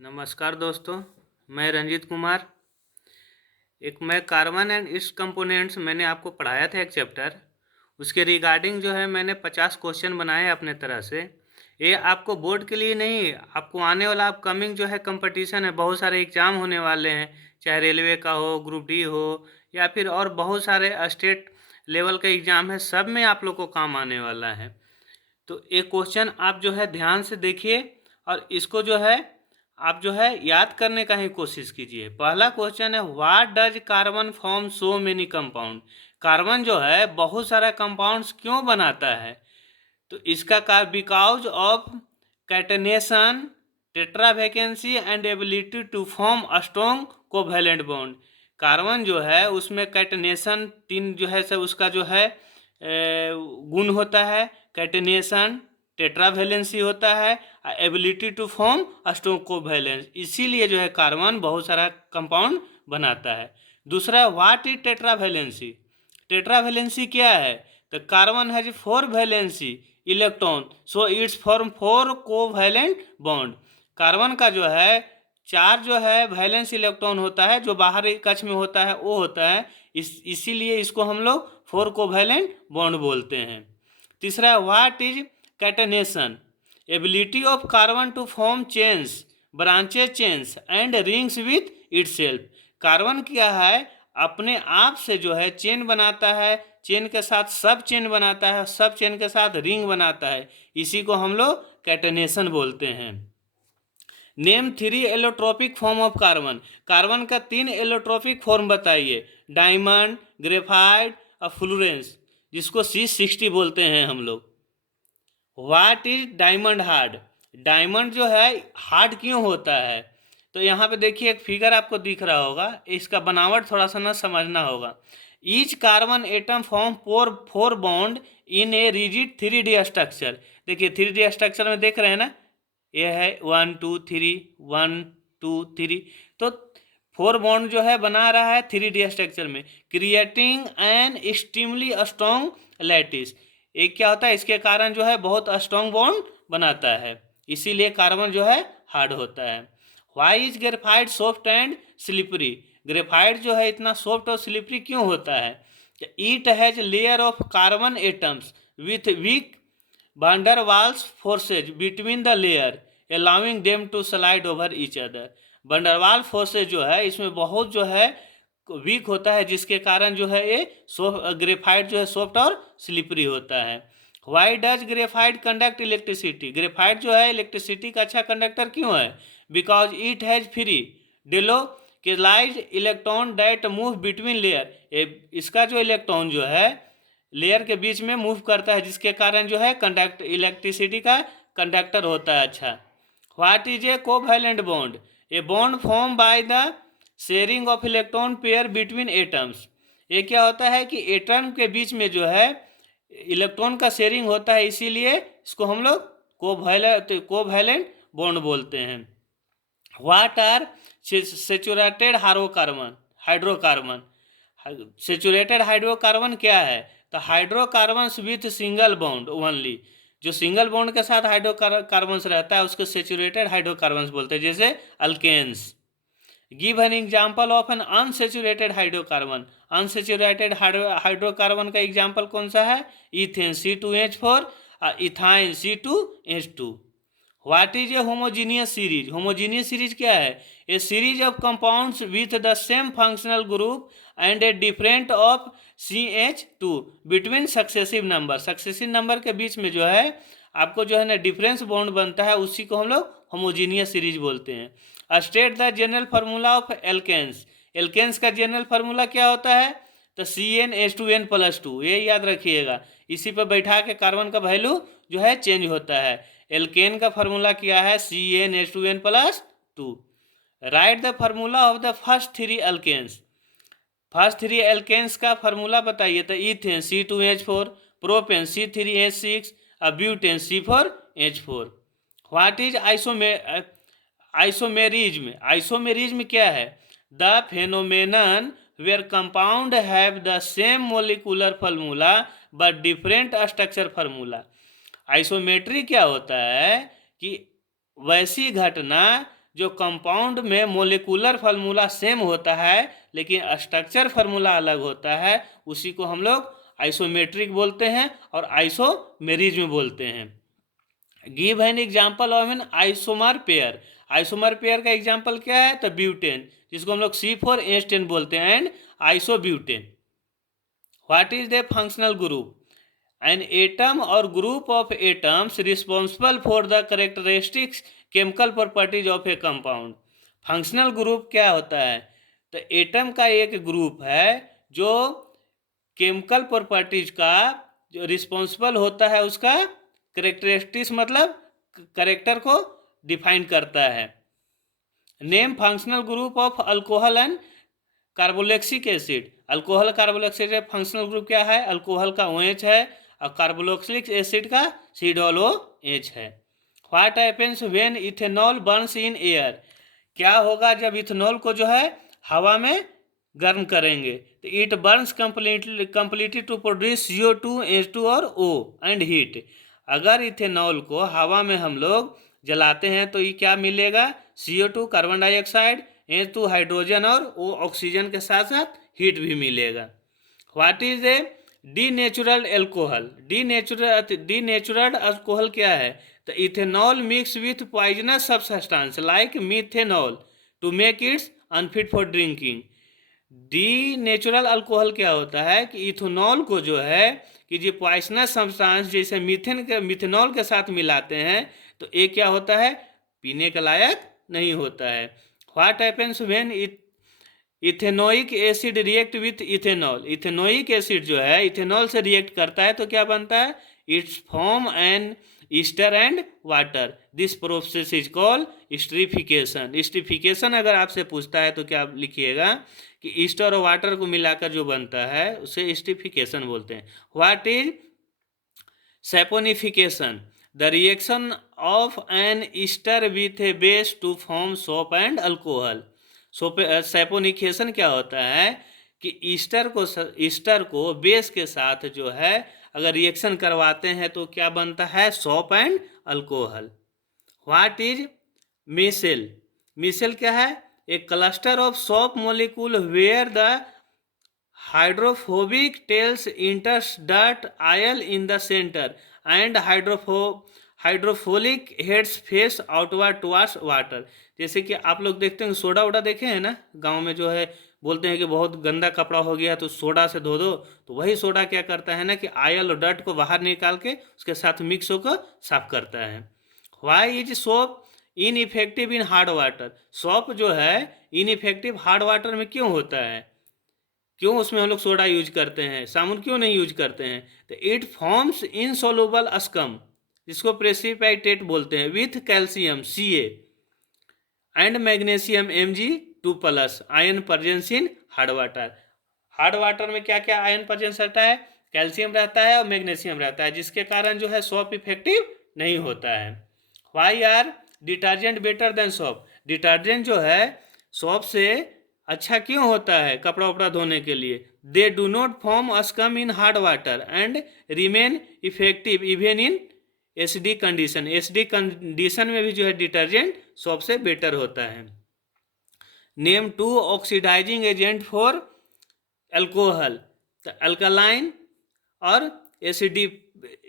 नमस्कार दोस्तों, मैं रंजीत कुमार। मैं कार्बन एंड इट्स कंपोनेंट्स मैंने आपको पढ़ाया था एक चैप्टर। उसके रिगार्डिंग जो है मैंने 50 क्वेश्चन बनाए अपने तरह से। ये आपको बोर्ड के लिए नहीं, आपको आने वाला अपकमिंग जो है कंपटीशन है, बहुत सारे एग्ज़ाम होने वाले हैं, चाहे रेलवे का हो, ग्रुप डी हो, या फिर और बहुत सारे स्टेट लेवल का एग्ज़ाम है, सब में आप लोग को काम आने वाला है। तो एक क्वेश्चन आप जो है ध्यान से देखिए और इसको जो है आप जो है याद करने का ही कोशिश कीजिए। पहला क्वेश्चन है, what does carbon form so many compound. Carbon जो है बहुत सारा कंपाउंड्स क्यों बनाता है? तो इसका कारण because of catenation, tetravalency and ability to form strong covalent bond. Carbon जो है उसमें कैटेनेशन तीन जो है सब उसका जो है गुण होता है। कैटेनेशन, टेट्रावैलेंसी होता है, एबिलिटी टू फॉर्म स्ट्रॉन्ग कोवैलेंस, इसीलिए जो है कार्बन बहुत सारा कंपाउंड बनाता है। दूसरा, व्हाट इज टेट्रावैलेंसी। टेट्रावैलेंसी क्या है? तो carbon has 4 valency electron, so it's form 4 covalent bond. Carbon का जो है 4 जो है वैलेंस इलेक्ट्रॉन होता है, जो बाहरी कक्ष में होता है वो होता है, इसीलिए इसको हम लोग 4 कोवैलेंट बॉन्ड बोलते हैं। तीसरा, what is catenation. Ability of carbon to form chains, branches chains and rings with itself. Carbon क्या है, अपने आप से जो है चेन बनाता है, चेन के साथ सब चेन बनाता है, सब चेन के साथ रिंग बनाता है, इसी को हम लोग कैटेनेशन बोलते हैं। Name 3 allotropic form of carbon. Carbon का 3 एलोट्रोपिक फॉर्म बताइए। डायमंड, ग्रेफाइट और फ्लोरेंस, जिसको C60 बोलते हैं हम लोग। What is diamond hard. Diamond जो है हार्ड क्यों होता है? तो यहाँ पे देखिए एक फिगर आपको दिख रहा होगा, इसका बनावट थोड़ा सा ना समझना होगा। Each carbon atom form four bond in a rigid 3D structure. देखिए 3D स्ट्रक्चर में देख रहे हैं ना, ये है 1 2 3 1 2 3, तो 4 बॉन्ड जो है बना रहा है 3D स्ट्रक्चर में, creating an extremely strong lattice. एक क्या होता है, इसके कारण जो है बहुत स्ट्रॉन्ग बॉन्ड बनाता है, इसीलिए कार्बन जो है हार्ड होता है। Why is graphite soft and slippery. Graphite जो है इतना सॉफ्ट और स्लिपरी क्यों होता है? It has layer of carbon atoms with weak van der Waals forces between the layer allowing them to slide over each other. Van der Waal forces जो है इसमें बहुत जो है वीक होता है, जिसके कारण जो है ये ग्रेफाइट जो है सॉफ्ट और स्लिपरी होता है। Why does graphite conduct electricity. Graphite जो है इलेक्ट्रिसिटी का अच्छा कंडक्टर क्यों है? Because it has free delocalised electron that move between layer. इसका जो इलेक्ट्रॉन जो है लेयर के बीच में मूव करता है, जिसके कारण जो है कंडक्ट इलेक्ट्रिसिटी का कंडक्टर होता है अच्छा। What is A covalent bond. A bond form by the sharing of electron pair between atoms. ये क्या होता है कि एटम के बीच में जो है इलेक्ट्रॉन का शेयरिंग होता है, इसीलिए इसको हम लोग कोवैलेंट बॉन्ड बोलते हैं। What are saturated hydrocarbon. Saturated hydrocarbon क्या है? तो hydrocarbon with single bond only, जो सिंगल बॉन्ड के साथ हाइड्रोकार्बन रहता है उसको सेचुरेटेड हाइड्रोकार्बन बोलते हैं, जैसे alkenes. Give an example of an unsaturated hydrocarbon. Unsaturated hydrocarbon का एग्जाम्पल कौन सा है? इथेन C2H4 और ethyne C2H2। What is a homogeneous series. Homogeneous series क्या है? A series of compounds with the same functional group and a different of CH2 between successive number. Successive number के बीच में जो है आपको जो है ना डिफरेंस बॉन्ड बनता है, उसी को हम लोग होमोजीनियस सीरीज बोलते हैं। State the general formula of alkanes. Alkanes का जनरल फार्मूला क्या होता है? तो CnH2n+2, ये याद रखिएगा। इसी पर बैठा के कार्बन का वैल्यू जो है चेंज होता है। एल्केन का फार्मूला क्या है? CnH2n+2। Write the formula of the first 3 alkanes. First 3 alkanes का फार्मूला बताइए। तो इथेन C2H4, प्रोपेन C3H6 और butane C4H4। What is isomerism. Isomerism क्या है? The phenomenon where compound have the same molecular formula but different structure formula. Isometry क्या होता है कि वैसी घटना जो कंपाउंड में मोलिकुलर फार्मूला सेम होता है लेकिन स्ट्रक्चर फार्मूला अलग होता है, उसी को हम लोग आइसोमेट्रिक बोलते हैं और आइसोमेरिज्म बोलते हैं। Give an example of an isomer pair. Isomer pair का एग्जाम्पल क्या है? तो ब्यूटेन, जिसको हम लोग C4H10 बोलते हैं, and isobutane. What is the functional group? An atom और group of atoms responsible for the characteristics chemical properties of a compound. Functional group क्या होता है? तो एटम का एक ग्रुप है जो केमिकल प्रॉपर्टीज का जो रिस्पॉन्सिबल होता है, उसका कैरेक्टरिस्टिक्स मतलब कैरेक्टर को डिफाइन करता है। Name functional group of alcohol and carboxylic acid. Alcohol carboxylic acid functional group क्या है? अल्कोहल का OH है और कार्बोक्सिलिक एसिड का COOH है। What happens when ethanol Burns in air? क्या होगा जब इथेनॉल को जो है हवा में गर्म करेंगे? तो it burns completely to produce CO2, H2 और O एंड हीट। अगर इथेनॉल को हवा में हम लोग जलाते हैं तो ये क्या मिलेगा? CO2 carbon dioxide, H2 hydrogen और O ऑक्सीजन के साथ साथ हीट भी मिलेगा। What is a denatural alcohol? Denatural alcohol क्या है? तो ethanol mix with poisonous substance like methanol to make its unfit for drinking. Denatural alcohol क्या होता है कि इथेनॉल को जो है कि जो पॉइजनस सब्सटेंस जैसे मिथेनॉल के साथ मिलाते हैं तो ये क्या होता है? पीने के लायक नहीं होता है। What happens when ethanoic acid react with ethanol? Ethanoic acid जो है इथेनॉल से रिएक्ट करता है तो क्या बनता है? Its form an ester and water. This process is called esterification. Esterification अगर आपसे पूछता है तो क्या लिखिएगा कि ईस्टर और वाटर को मिलाकर जो बनता है उसे एस्टरिफिकेशन बोलते हैं। What is saponification? The reaction of an ester with a base to form soap and alcohol. Saponification क्या होता है कि ईस्टर को बेस के साथ जो है अगर रिएक्शन करवाते हैं तो क्या बनता है? Soap and alcohol. What is micelle? Micelle क्या है? एक cluster of soap molecule where the hydrophobic tails enters dirt oil in the centre and hydrophilic heads face outward towards water. जैसे कि आप लोग देखते हैं सोडा वोडा देखे हैं ना, गांव में जो है बोलते हैं कि बहुत गंदा कपड़ा हो गया तो सोडा से धो दो, तो वही सोडा क्या करता है ना कि आयल और डर्ट को बाहर निकाल के उसके साथ मिक्स होकर साफ करता है। Why is soap ineffective in hard water? Soap जो है इनइफेक्टिव हार्ड वाटर में क्यों होता है? क्यों उसमें हम लोग सोडा यूज करते हैं, साबुन क्यों नहीं यूज करते हैं? तो इट फॉर्म्स इनसोल्युबल स्कम, जिसको प्रेसिपिटेट बोलते हैं, with calcium Ca and magnesium Mg2+ ion presence in hard water. Hard water में क्या क्या आयन प्रेजेंस रहता है? कैल्शियम रहता है और मैग्नीशियम रहता है, जिसके कारण जो है सोप इफेक्टिव नहीं होता है। Why are detergent better than soap? Detergent जो है सोप से अच्छा क्यों होता है कपड़ा उपड़ा धोने के लिए? They do not form scum in hard water and remain effective even in SD condition. SD condition में भी जो है डिटर्जेंट सोप से बेटर होता है। Name 2 oxidising agent for alcohol. तो अल्कलाइन और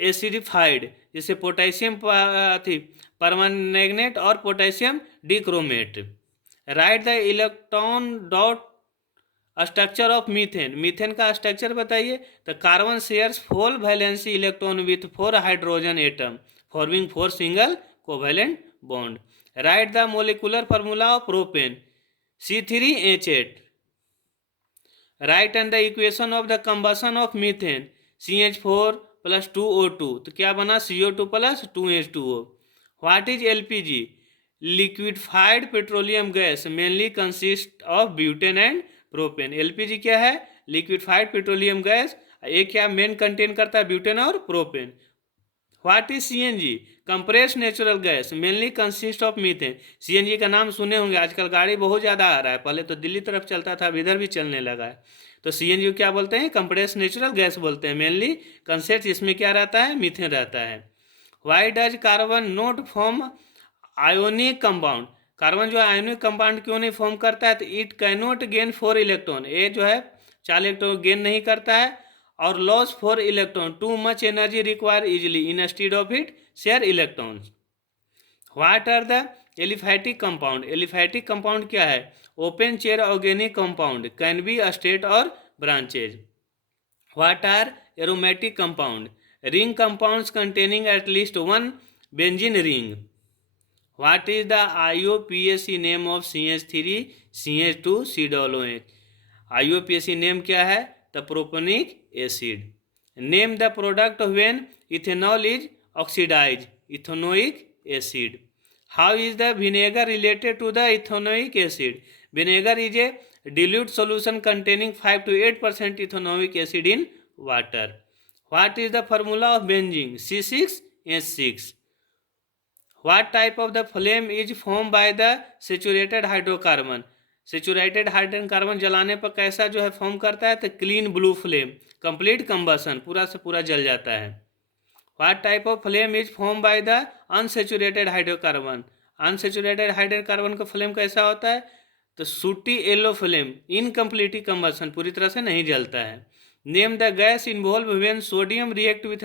एसिडिफाइड, जैसे पोटेशियम परमैंगनेट और potassium dichromate. Write the electron dot structure of methane. Methane का स्ट्रक्चर बताइए। तो carbon shares 4 valency electron with 4 hydrogen atom forming 4 single covalent bond. Write the molecular formula of propane C3H8। Write and the equation of the combustion of methane CH4 + 2O2। तो क्या बना? CO2 + 2H2O। What is LPG? Liquefied petroleum gas mainly consist of butane and propane. LPG क्या है? Liquefied petroleum gas. ये क्या main contain करता है? Butane और propane. What is CNG? Compressed natural gas mainly consist of methane. CNG का नाम सुने होंगे, आजकल गाड़ी बहुत ज़्यादा आ रहा है, पहले तो दिल्ली तरफ चलता था, अब इधर भी चलने लगा है। तो CNG को क्या बोलते हैं? कंप्रेस्ड नेचुरल गैस बोलते हैं। मेनली कंसिस्ट इसमें क्या रहता है? मीथेन रहता है। Why does carbon note form ionic compound? Carbon जो है आयनिक कंपाउंड क्यों नहीं फॉर्म करता है? तो it can not gain 4 electron, ये जो है 4 इलेक्ट्रॉन गेन नहीं करता है, और loss 4 electron, too much energy require easily instead of it share electrons. What are the aliphatic compound? Aliphatic compound क्या है? Open chain organic compound, can be a straight और branches. What are aromatic compound? Ring compounds containing at least one benzene ring. What is the IUPAC name of CH3 CH2 COOH? IUPAC name क्या है? The propanoic acid. Name the product when ethanol is oxidise, ethanoic acid. How is the vinegar related to the ethanoic acid? Vinegar is a dilute solution containing 5 to 8% ethanoic acid in water. What is the formula of benzene? C6H6. What type of the flame is formed by the saturated hydrocarbon? Saturated hydrocarbon जलाने पर कैसा जो है form करता है? तो clean blue flame, complete combustion, पूरा से पूरा जल जाता है। What type of flame is form by the unsaturated hydrocarbon? Unsaturated hydrocarbon का फ्लेम कैसा होता है? तो सूटी येलो फ्लेम, इनकम्प्लीट कंबशन, पूरी तरह से नहीं जलता है। Name the gas involve when sodium react with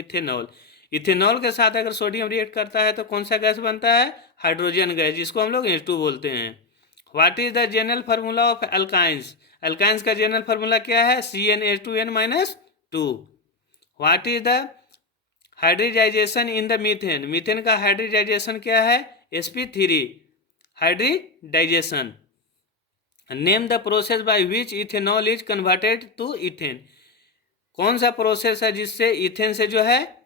ethanol. Ethanol के साथ अगर सोडियम रिएक्ट करता है तो कौन सा गैस बनता है? हाइड्रोजन गैस, जिसको हम लोग H2 बोलते हैं। What is the general formula of alkynes? Alkynes का जनरल फार्मूला क्या है? CnH2n-2। What is the hybridisation in the methane? Methane का हाइड्रिजाइजेशन क्या है? sp3 hybridisation. Name the process by which ethanol is converted to ethane. कौन सा process है जिससे इथेन से जो है,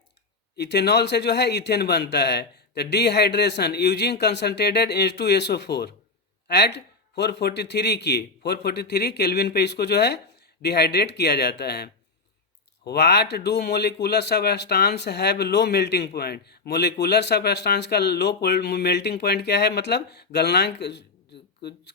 इथेनॉल से जो है इथेन बनता है? तो dehydration using concentrated H2SO4 at 443 kelvin पे इसको जो है डिहाइड्रेट किया जाता है। What do molecular substance have low melting point? Molecular substance का लो मेल्टिंग पॉइंट क्या है? मतलब गलनांक,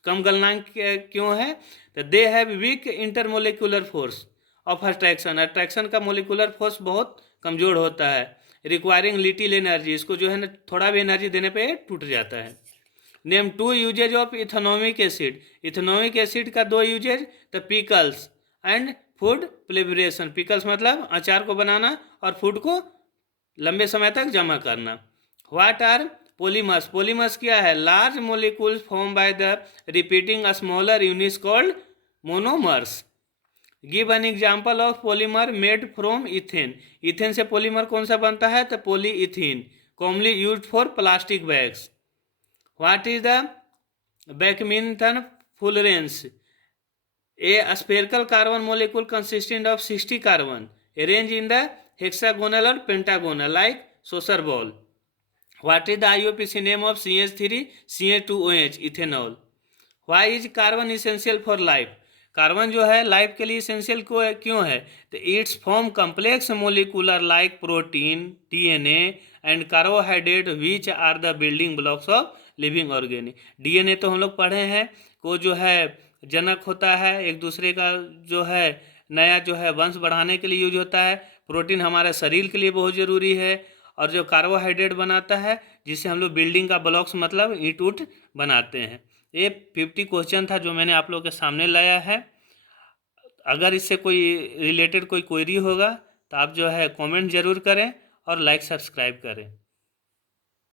कम गलनांक क्यों है? तो they have week intermolecular force of attraction, attraction का मोलिकुलर फोर्स बहुत कमजोर होता है। रिक्वायरिंग लिटिल एनर्जी, इसको जो है ना थोड़ा भी एनर्जी देने पे टूट जाता है। Name 2 uses of ethanoic acid. Ethanoic acid का 2 यूजेज, तो pickles and food preparation. Pickles मतलब अचार को बनाना और फूड को लंबे समय तक जमा करना। What are polymers? पॉलीमर्स क्या है? Large molecules form by the repeating a smaller units called monomers. Give an example of polymer made from ethene. Ethene से पॉलीमर कौन सा बनता है? तो polyethene, commonly used for plastic bags. What is the badminton fullerenes? A spherical carbon molecule consisting of 60 carbon arrange in the hexagonal और pentagonal like soccer ball. What is the IUPAC name of CH3 CH2OH ethanol. Why is carbon essential for life? Carbon जो है life के लिए essential क्यों है? तो its form complex molecular like protein, DNA and carbohydrate which are the building blocks of living organic. DNA तो हम लोग पढ़े हैं, को जो है जनक होता है, एक दूसरे का जो है नया जो है वंश बढ़ाने के लिए यूज होता है। प्रोटीन हमारे शरीर के लिए बहुत ज़रूरी है, और जो कार्बोहाइड्रेट बनाता है जिससे हम लोग बिल्डिंग का ब्लॉक्स मतलब ईंट उट बनाते हैं। ये 50 क्वेश्चन था जो मैंने आप लोगों के सामने लाया है। अगर इससे कोई रिलेटेड कोई क्वेरी होगा तो आप जो है कमेंट ज़रूर करें और लाइक सब्सक्राइब करें।